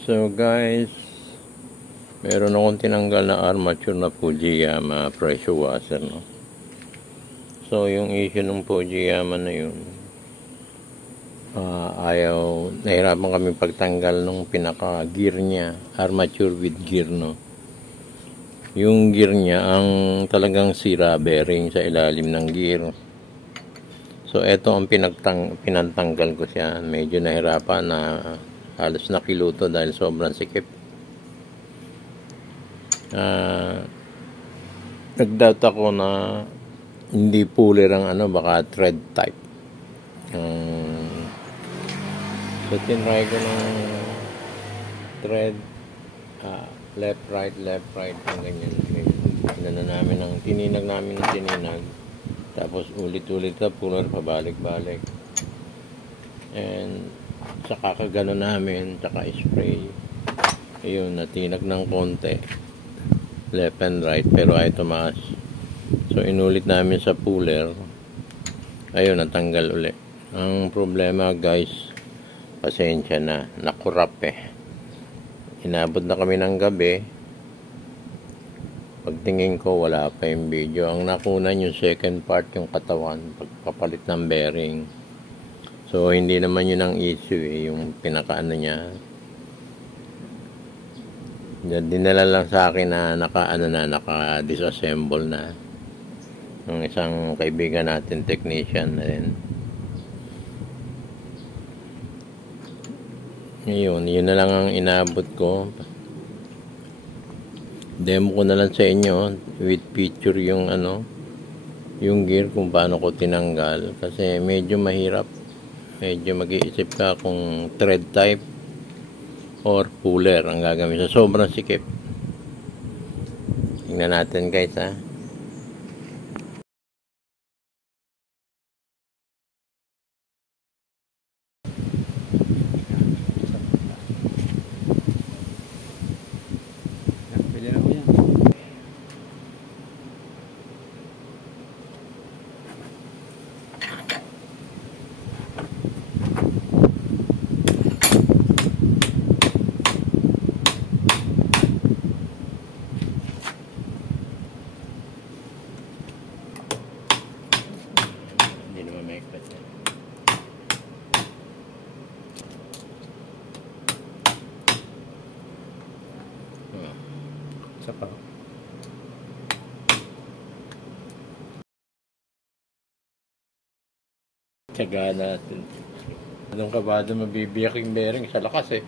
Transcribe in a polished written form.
So guys, meron akong tinanggal na armature na Fujiyama pressure washer, no? So yung issue ng Fujiyama na yun, nahirapan kami pagtanggal nung pinaka gear niya, armature with gear, no? Yung gear niya ang talagang sira, bearing sa ilalim ng gear. So eto ang pinantanggal ko siya. Medyo nahirapan na, halos nakiluto dahil sobrang sikip. Nag-doubt ako na hindi puller ang baka thread type. So tinry ko ng thread, left right yung ganyan. Tininag namin ng tininag, tapos ulit-ulit na puller, pabalik-balik, and saka kagano namin, saka spray. Ayun, natinag ng konti left and right, pero ay tumaas. So inulit namin sa puller, ayun, natanggal ulit. Ang problema guys, pasensya na, nakurap inabot na kami ng gabi. Pagtingin ko, wala pa yung video. Ang nakunan yung second part, yung katawan, pagpapalit ng bearing. So hindi naman yun ang issue yung pinakaano niya. Dinala lang sa akin na naka-disassemble na ng isang kaibigan natin, technician na rin. Yun na lang ang inabot ko. Demo ko na lang sa inyo with picture yung yung gear kung paano ko tinanggal, kasi medyo mahirap. Medyo mag-iisip ka kung thread type or puller ang gagamit sa sobrang sikip. Tingnan natin guys, Hindi naman maikpat yan. Isa pa. Tsaga natin. Anong kabado mabibiyak yung bearing sa lakas